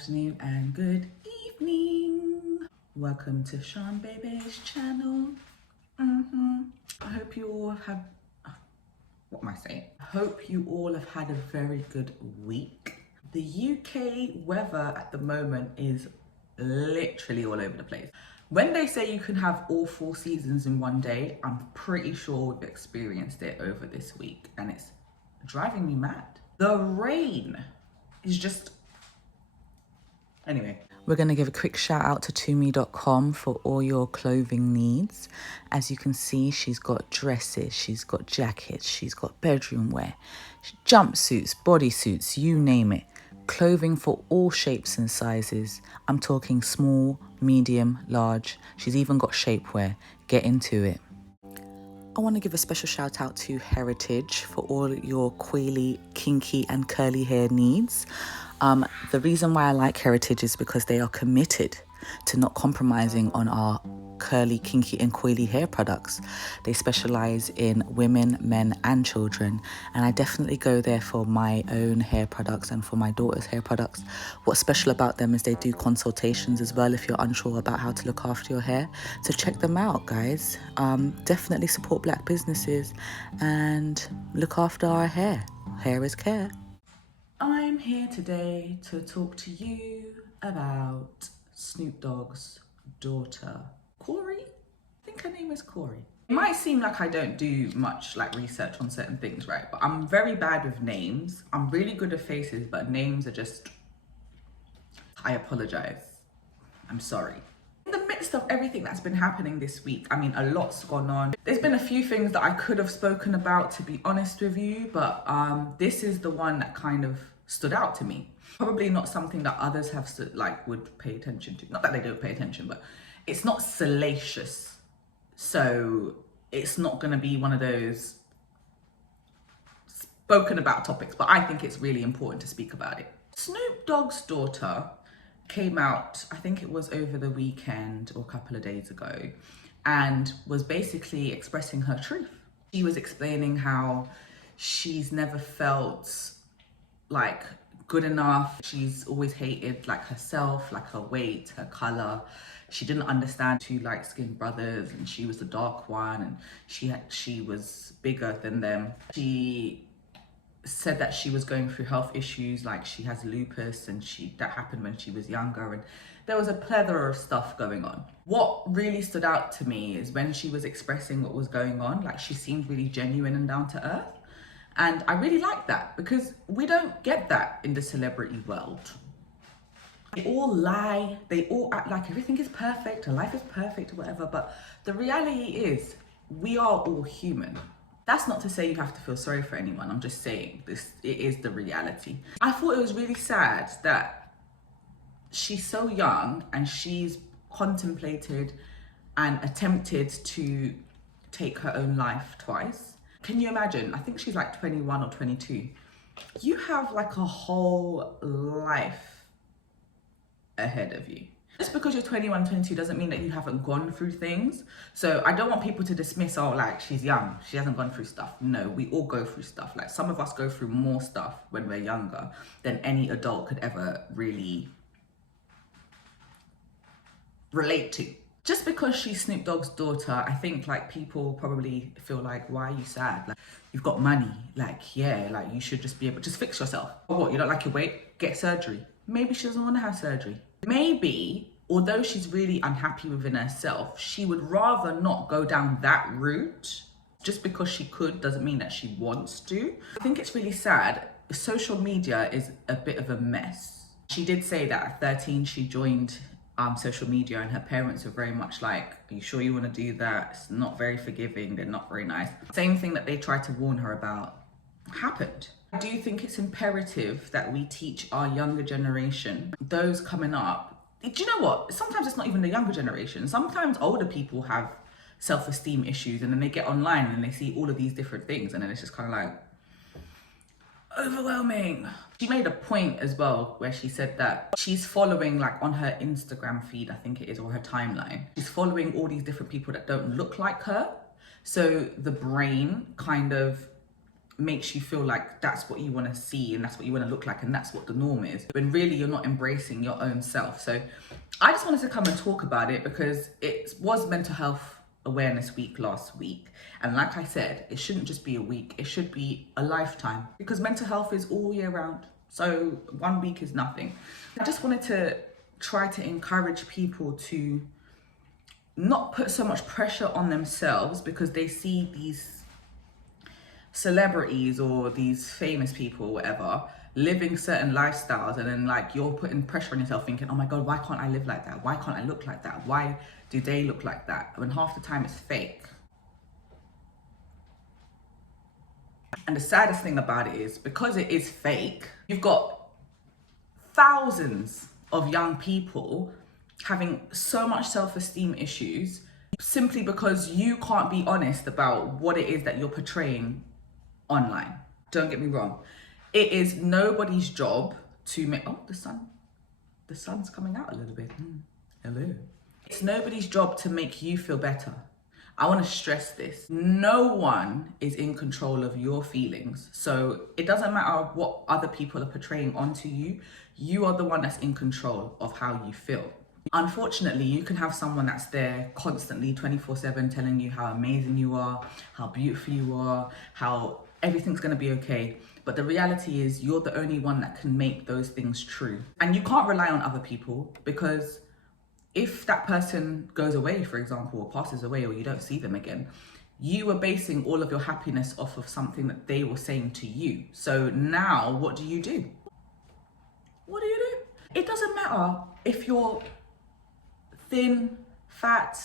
afternoon, and good evening. Welcome to Sean Baybay's channel. I hope you all have, what am I saying? I hope you all have had a very good week. The UK weather at the moment is literally all over the place. When they say you can have all 4 seasons in one day, I'm pretty sure we've experienced it over this week, and it's driving me mad. The rain is just, anyway. We're going to give a quick shout out to tumi.com for all your clothing needs. As you can see, she's got dresses, she's got jackets, she's got bedroom wear, jumpsuits, bodysuits, you name it. Clothing for all shapes and sizes. I'm talking small, medium, large. She's even got shapewear. Get into it. I want to give a special shout out to Heritage for all your coily, kinky and curly hair needs. The reason why I like Heritage is because they are committed to not compromising on our curly, kinky and coily hair products. They specialize in women, men and children, and I definitely go there for my own hair products and for my daughter's hair products. What's special about them is they do consultations as well if you're unsure about how to look after your hair. So check them out, guys. Definitely support black businesses and look after our hair. Hair is care. I'm here today to talk to you about Snoop Dogg's daughter, Cori. I think her name is Cori. It might seem like I don't do much like research on certain things, right? But I'm very bad with names. I'm really good at faces, but names are just, I apologize. I'm sorry. In the midst of everything that's been happening this week, I mean, a lot's gone on. There's been a few things that I could have spoken about, to be honest with you, but this is the one that kind of stood out to me. Probably not something that others have would pay attention to. Not that they don't pay attention, but it's not salacious. So it's not gonna be one of those spoken about topics, but I think it's really important to speak about it. Snoop Dogg's daughter came out, I think it was over the weekend or a couple of days ago, and was basically expressing her truth. She was explaining how she's never felt like good enough. She's always hated like herself, like her weight, her color. She didn't understand 2 light-skinned brothers, and she was the dark one, and she was bigger than them. She said that she was going through health issues, like she has lupus, and that happened when she was younger, and there was a plethora of stuff going on. What really stood out to me is when she was expressing what was going on, like she seemed really genuine and down to earth. And I really like that, because we don't get that in the celebrity world. They all lie, they all act like everything is perfect, her life is perfect or whatever, but the reality is we are all human. That's not to say you have to feel sorry for anyone, I'm just saying it is the reality. I thought it was really sad that she's so young and she's contemplated and attempted to take her own life twice. Can you imagine? I think she's like 21 or 22. You have like a whole life ahead of you. Just because you're 21, 22 doesn't mean that you haven't gone through things. So I don't want people to dismiss, oh, like she's young, she hasn't gone through stuff. No, we all go through stuff. Like some of us go through more stuff when we're younger than any adult could ever really relate to. Just because she's Snoop Dogg's daughter, I think like people probably feel like, why are you sad? Like you've got money, like yeah, like you should just be able to just fix yourself. Or what, you don't like your weight? Get surgery. Maybe she doesn't want to have surgery. Maybe, although she's really unhappy within herself, she would rather not go down that route. Just because she could doesn't mean that she wants to. I think it's really sad. Social media is a bit of a mess. She did say that at 13 she joined social media, and her parents are very much like, are you sure you want to do that? It's not very forgiving, they're not very nice. Same thing that they tried to warn her about happened. I do think it's imperative that we teach our younger generation, those coming up. Do you know what? Sometimes it's not even the younger generation. Sometimes older people have self-esteem issues, and then they get online and they see all of these different things, and then it's just kind of like overwhelming. She made a point as well where she said that she's following, like on her Instagram feed, I think it is, or her timeline, she's following all these different people that don't look like her. So the brain kind of makes you feel like that's what you want to see and that's what you want to look like and that's what the norm is, when really you're not embracing your own self. So I just wanted to come and talk about it because it was Mental Health Awareness Week last week, and like I said, it shouldn't just be a week, it should be a lifetime, because mental health is all year round, so 1 week is nothing. I just wanted to try to encourage people to not put so much pressure on themselves because they see these celebrities or these famous people or whatever living certain lifestyles, and then like you're putting pressure on yourself thinking, oh my god, why can't I live like that? Why can't I look like that? Why do they look like that? When half the time it's fake. And the saddest thing about it is, because it is fake, you've got thousands of young people having so much self-esteem issues simply because you can't be honest about what it is that you're portraying online. Don't get me wrong. It is nobody's job to make, oh, the sun's coming out a little bit. Hello. It's nobody's job to make you feel better. I want to stress this. No one is in control of your feelings. So it doesn't matter what other people are portraying onto you. You are the one that's in control of how you feel. Unfortunately, you can have someone that's there constantly 24/7 telling you how amazing you are, how beautiful you are, how everything's going to be okay. But the reality is you're the only one that can make those things true. And you can't rely on other people, because if that person goes away, for example, or passes away, or you don't see them again, you are basing all of your happiness off of something that they were saying to you. So now what do you do? What do you do? It doesn't matter if you're thin, fat,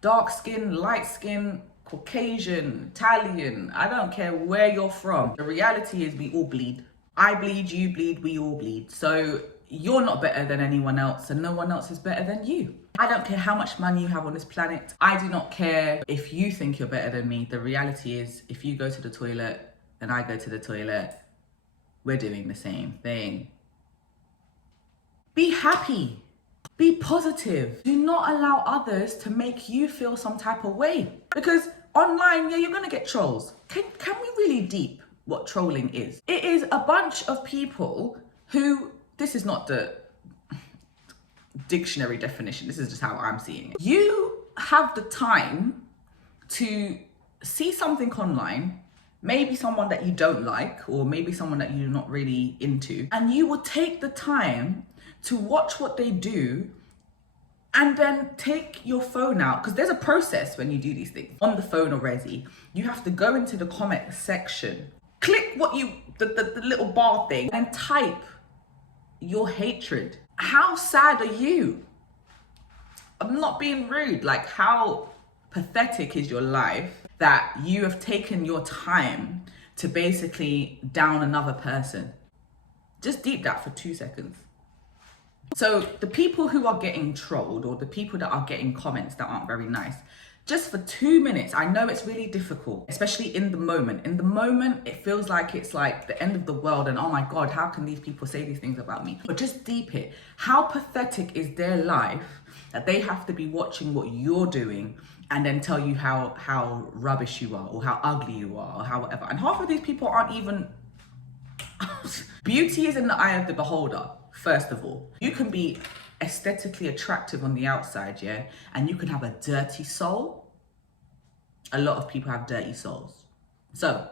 dark skin, light skin, Caucasian, Italian, I don't care where you're from. The reality is we all bleed. I bleed, you bleed, we all bleed. So you're not better than anyone else, and no one else is better than you. I don't care how much money you have on this planet. I do not care if you think you're better than me. The reality is, if you go to the toilet and I go to the toilet, we're doing the same thing. Be happy. Be positive. Do not allow others to make you feel some type of way. Because online, yeah, you're gonna get trolls. Can we really deep what trolling is? It is a bunch of people who, this is not the dictionary definition, this is just how I'm seeing it. You have the time to see something online, maybe someone that you don't like, or maybe someone that you're not really into, and you will take the time to watch what they do, and then take your phone out, because there's a process when you do these things. On the phone already, you have to go into the comment section, click what you, the little bar thing, and type your hatred. How sad are you? I'm not being rude, like how pathetic is your life that you have taken your time to basically down another person? Just deep that for 2 seconds. So the people who are getting trolled, or the people that are getting comments that aren't very nice, just for 2 minutes, I know it's really difficult, especially in the moment. In the moment, it feels like it's like the end of the world and oh my God, how can these people say these things about me? But just deep it. How pathetic is their life that they have to be watching what you're doing and then tell you how rubbish you are, or how ugly you are, or how whatever. And half of these people aren't even... Beauty is in the eye of the beholder. First of all, you can be aesthetically attractive on the outside, yeah, and you can have a dirty soul. A lot of people have dirty souls. So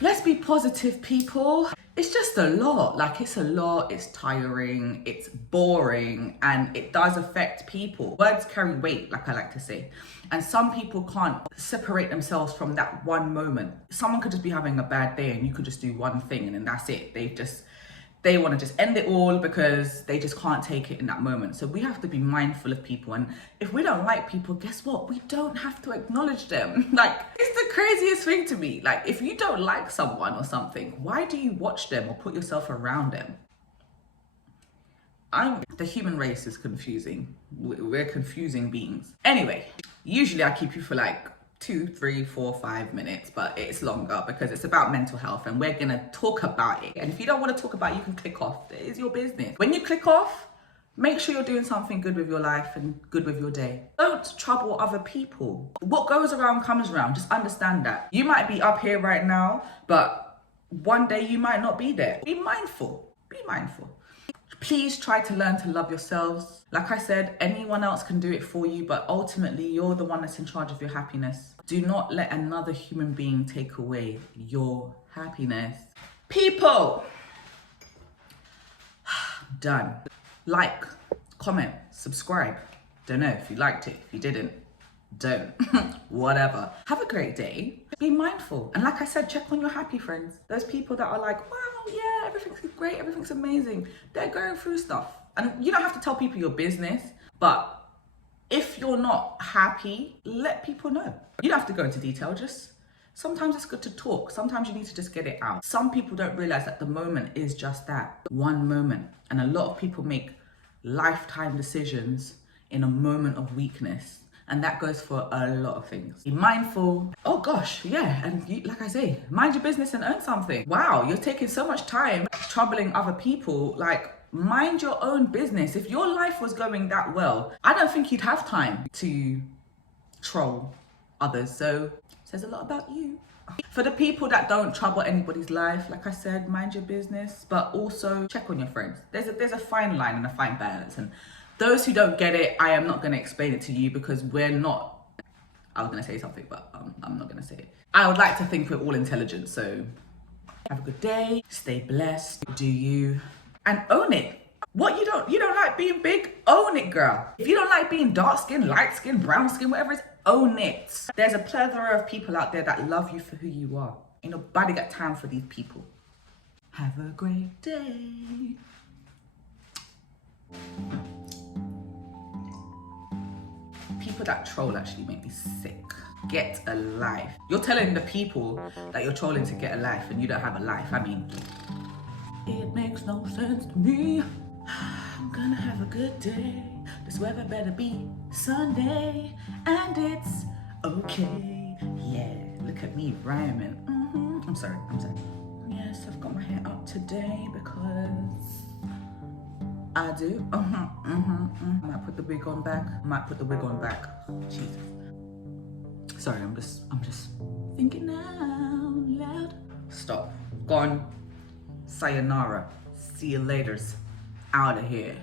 let's be positive, people. It's just a lot. Like, it's a lot, it's tiring, it's boring, and it does affect people. Words carry weight, like I like to say. And some people can't separate themselves from that one moment. Someone could just be having a bad day and you could just do one thing and then that's it. They want to just end it all because they just can't take it in that moment. So we have to be mindful of people. And if we don't like people, guess what? We don't have to acknowledge them. Like, it's the craziest thing to me. Like, if you don't like someone or something, why do you watch them or put yourself around them? The human race is confusing. We're confusing beings. Anyway, usually I keep you for like 2, 3, 4, 5 minutes, but it's longer because it's about mental health and we're gonna talk about it. And if you don't want to talk about it, you can click off. It is your business. When you click off, Make sure you're doing something good with your life and good with your day. Don't trouble other people. What goes around comes around. Just understand that. You might be up here right now, but one day you might not be there. Be mindful. Be mindful. Please try to learn to love yourselves. Like I said, anyone else can do it for you, but ultimately you're the one that's in charge of your happiness. Do not let another human being take away your happiness. People! Done. Like, comment, subscribe. Don't know if you liked it. If you didn't, don't. Whatever. Have a great day. Be mindful. And like I said, check on your happy friends. Those people that are like, wow, yeah, everything's great, everything's amazing. They're going through stuff. And you don't have to tell people your business, but if you're not happy, let people know. You don't have to go into detail, just sometimes it's good to talk. Sometimes you need to just get it out. Some people don't realize that the moment is just that, one moment. And a lot of people make lifetime decisions in a moment of weakness. And that goes for a lot of things. Be mindful. Oh gosh, yeah. And you, like I say, mind your business and earn something. Wow, you're taking so much time troubling other people. Like, mind your own business. If your life was going that well, I don't think you'd have time to troll others. So it says a lot about you. For the people that don't trouble anybody's life, like I said, mind your business, but also check on your friends. There's a fine line and a fine balance. And those who don't get it, I am not going to explain it to you because we're not, I was going to say something, but I'm not going to say it. I would like to think we're all intelligent. So have a good day, stay blessed, do you, and own it. What you don't like being big? Own it, girl. If you don't like being dark skin, light skin, brown skin, whatever it is, own it. There's a plethora of people out there that love you for who you are. Ain't nobody got time for these people. Have a great day. People that troll actually make me sick. Get a life. You're telling the people that you're trolling to get a life and you don't have a life. I mean, it makes no sense to me. I'm gonna have a good day. This weather better be Sunday, and it's okay. Yeah, look at me rhyming. I'm sorry. Yes, I've got my hair up today because I do. I might put the wig on back. Jesus. Sorry, I'm just thinking out loud. Stop. Gone. Sayonara. See you laters. Out of here.